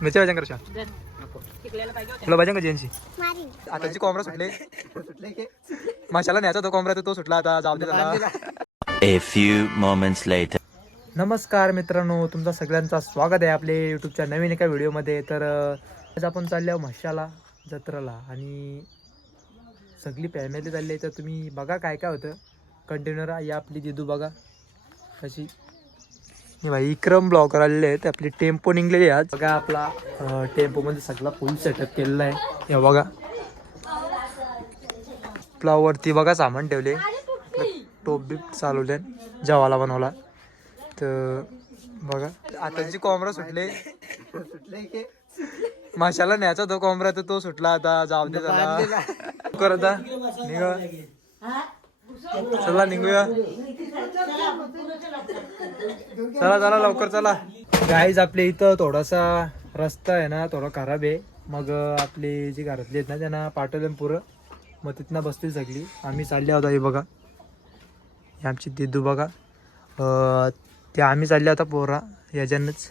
मिरच्या भाज्या कशा तुला भाज्या का जेनची मारीन आता जी कोंबडा सुटले. माशाला न्यायचा तो तर तो सुटला आता. जाऊ दे त्याला. A few moments later. नमस्कार मित्रांनो तुमचा सगळ्यांचा स्वागत आहे आपले यूट्यूबच्या नवीन एका व्हिडिओमध्ये. तर अं, आज आपण चालले आहोत म्हशाला जत्रेला. आणि सगळी फॅमिली चालली आहे. तर तुम्ही बघा काय काय होतं. कंटेनर या आपली दिदू बघा. कशी? भाई इक्रम ब्लॉगर आलेले आहेत. आपली टेम्पो निघलेली आहे आज. बघा आपला टेम्पो टेम्पोमध्ये सगळा फुल सेटअप केलेला आहे. हे बघा. आपला वरती बघा सामान ठेवले. टोप बीप चालवले. जेवाला बनवला. तर बघा. आता जी कोंबडा सुटले. माशाला न्यायचा तो कॉमरा तर तो सुटला आता. जाऊ दे त्याला. कर आता. निघ. चला निघूया. चला चला लवकर चला. गाईज आपल्या इथं थोडासा रस्ता आहे ना थोडा खराब आहे. मग आपली जी घरातली आहेत ना त्यांना पाठवले पुरं. मग तिथनं बसतील सगळी. आम्ही चालले आहोत हे बघा. आमची दिदू बघा. त्या ते आम्ही चालले आता पोरा याच्यानंच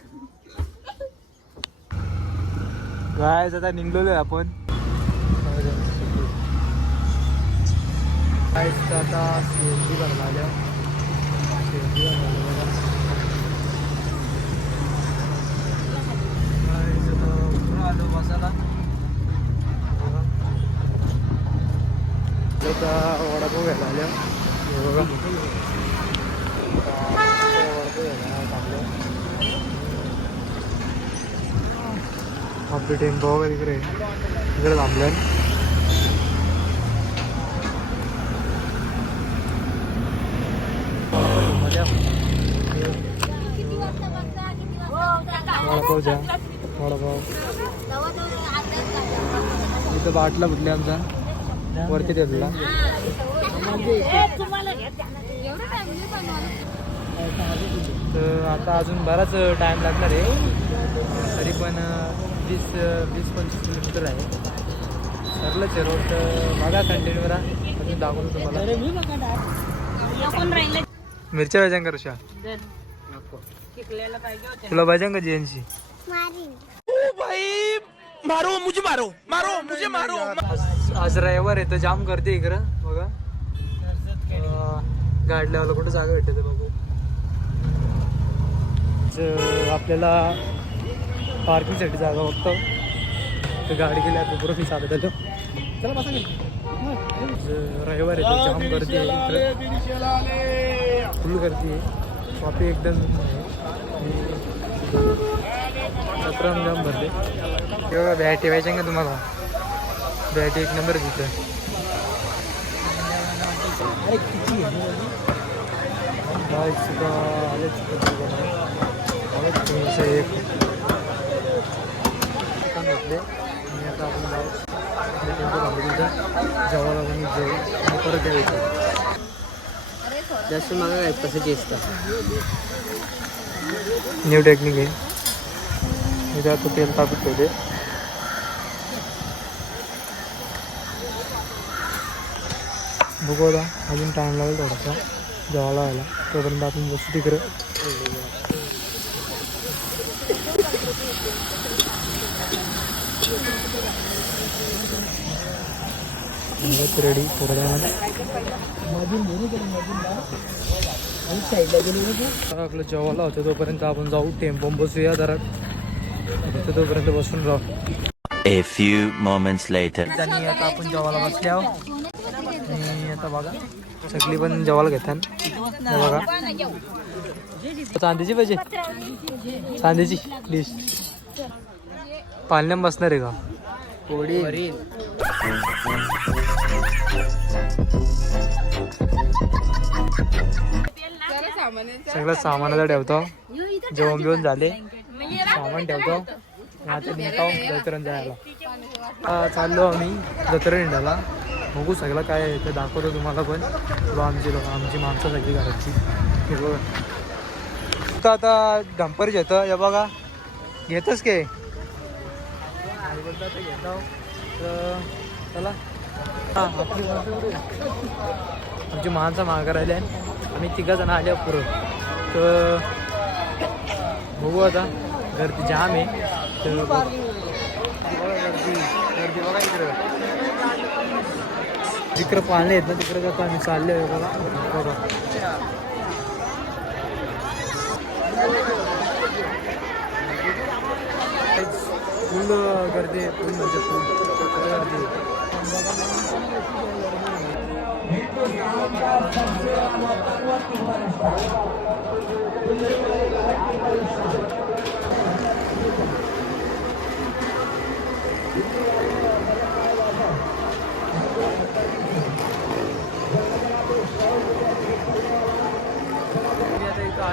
गायच आता निघलेलो आहे आपण काय आता सीएनजी भरला आल्या भरला बघा Guys, आता पुढं आलो बसायला. वडापाव घ्यायला आल्या. बघा. वडापाव घ्यायला थांबलो. आपली टेम्पो वगैरे इकडे. इकडे थांबलोय. वडापाव द्या. वडापाव. इथं बाटला फुटले आमचा. वरती ठेवलेला. तर आता अजून बराच टाइम लागणार आहे. तरी पण वीस वीस पंचवीस किलोमीटर आहे. सरलंच आहे रोड. तर बघा कंटिन्यू राहा अजून दाखवतो तुम्हाला. मिरच्या भाज्या कशा तुला भाज्या का जीएनची मारीन आज आज रविवार आहे तर जाम करते इकडं बघा. अं, गाडल्यावाला कुठं जागा भेटते बघू. ज- आपल्याला पार्किंगसाठी जागा बघतो. तर गाडी गेली आता बरोबर मी चालत आलो. चला बसा रविवार आहे तर जाम गर्दी आहे इकडं. फुल गर्दी आहे. शॉपिंग एकदम. अकराम जाम भरले. तेव्हा बॅट ठेवायचे का तुम्हाला? बॅट एक नंबर तिथं एक घेतले आणि आता आपण जाऊ टेम्पो थांबू तिथं जेवायला पण जेवू आणि परत यायचं जास्त मागा काय तसं असतं न्यू टेक्निक आहे. इथे आता तेल तापत ठेवले बघू आता अजून टाईम लागेल थोडासा. जेवायला व्हायला तोपर्यंत आपण बसू तिकडं. रेडी थोड्या आपलं जेवायला होतं तोपर्यंत आपण जाऊ. टेम्पो बसूया जरा. तिथं तोपर्यंत बसून राहू. A few moments later. आणि आता आपण जेवायला बसले आणि आता बघा सगळी पण जेवायला घेतात. बघा. चांदीची पाहिजे चांदीची डिश पालण्याम बसणार आहे का? पोळी. सगळं सामानाला ठेवतो. जेवण बिवण झाले. सामान ठेवतो. आता निघतो जत्रण जायला. चाललो आम्ही जत्रा निघाला बघू सगळं काय आहे ते दाखवतो तुम्हाला पण. बघा आमची लोक आमची माणसं सगळी घराची हे बघा. तर आता डंपर घेतं. हे बघा. घेतच के? घेतो तर चला. हां आपली? आमची माणसं मागं राहिले आम्ही तिघं जण आले पुरं तर बघू आता गर्दी जाम आहे. तर बघा. गर्दी गर्दी बघा इकडं तिकडं आहेत ना तिकडं जातो आम्ही चालले बघा. बघा. फुल गर्दी आहे फुल म्हणजे फुल गर्दी आहे.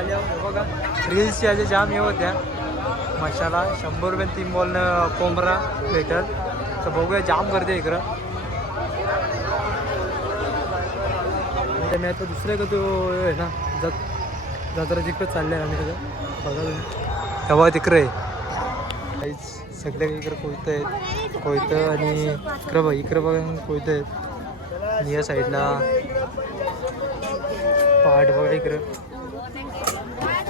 आल्यावर बघा रील्सची याच्या जाम हे होत्या. मशाला शंभर रुपये तीन बॉलनं कोंबरा भेटल. तर बघूया जाम करते इकडं. म्हणजे मी आता दुसरं का तो आहे ना जात जत्रा तिकडं चालले आम्ही तिथं बघा तुम्ही. तेव्हा तिकडं आहे. काहीच सगळे इकडं कोयतं आहेत. कोयतं आणि इकडं बघ इकडं बघा कोयतं आहेत. आणि या साईडला पहाट बघा इकडं.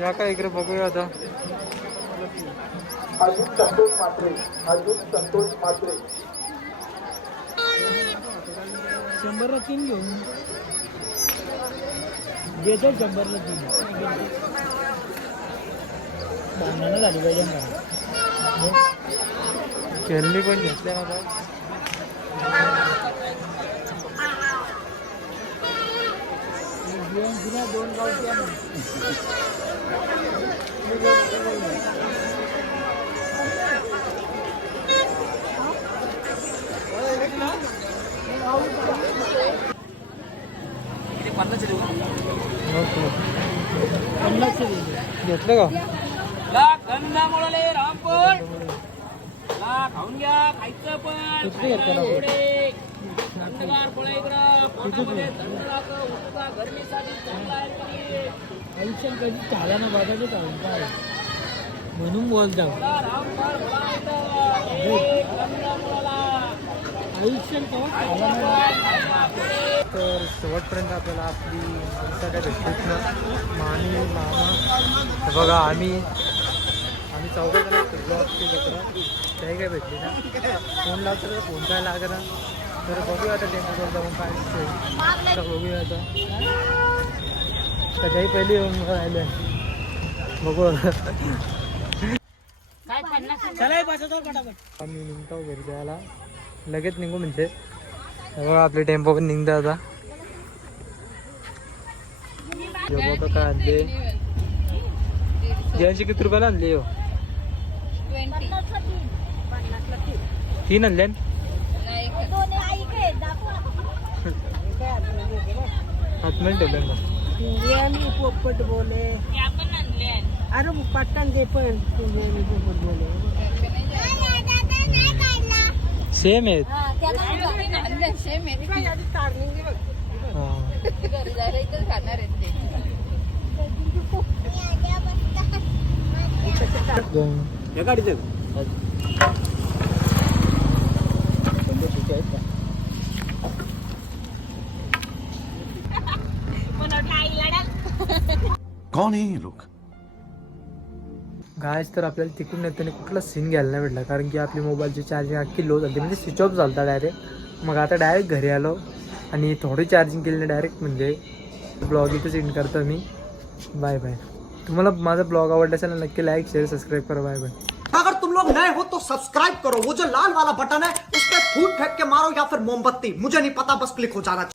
या काय इकडे बघूया आता. अजित संतोष मात्रे अजित संतोष मात्रे. शंभरला तीन घेऊन. देतो शंभरला तीन. भांडणं झाली पाहिजे खेळणी पण घेतल्या ना दोन गाव द्या ना. नको. पन्नासशे दिले. घेतलं का ला कंदामुळे रामपूर ला खाऊन घ्या खायचं पण किती घेतलं ना पुढे थंडगार इकडं पोटामध्ये थंड राहतं गरमीसाठी चांगला आहे आयुष्यात कधी चाला ना बघायचं चालून काय म्हणून बोलता आयुष्यात केव्हा तर शेवटपर्यंत आपल्याला आपली माणसं काय ना मामी मामा बघा आम्ही आम्ही चौघं जण फिरलो असते जत्रा. त्याही काय भेटली ना फोन लावतो तर फोन काय लागणार तर बघूया आता टेम्पोवर जाऊन काय दिसतंय. तर बघूया आता. त्याच्याही पहिली येऊन राहिले बघू आम्ही निघतो घरी जायला. लगेच निघू म्हणजे. बघा आपले टेम्पो पण निघते आता. हे बघा काय आणले यांशी किती रुपयाला आणले हो तीन आणले. आतमध्ये ठेवले इंडियन पोपट बोले अरे पटकन दे पण इंडियन पोपट बोले सेम आहेत. हा. गाडीचं कौन है ये लोग? गायच तर आपल्याला तिकडून येताना कुठला सीन घ्यायला नाही भेटला कारण की आपली मोबाईलची चार्जिंग अख्खी लो झाली म्हणजे स्विच ऑफ़ झालता डायरेक्ट मग आता डायरेक्ट घरी आलो आणि थोडी चार्जिंग केली डायरेक्ट म्हणजे ब्लॉग इथं सेंड करतो मी. बाय बाय तुम्हाला माझा ब्लॉग आवडला असेल ना नक्की लाईक शेअर सबस्क्राईब करा. बाय बाय अगर तुम लोग नए हो तो सब्सक्राइब करो. वो जो लाल वाला बटन है उस पर फूट फेंक के मारो या फिर मोमबत्ती. मुझे नहीं पता बस क्लिक हो जाना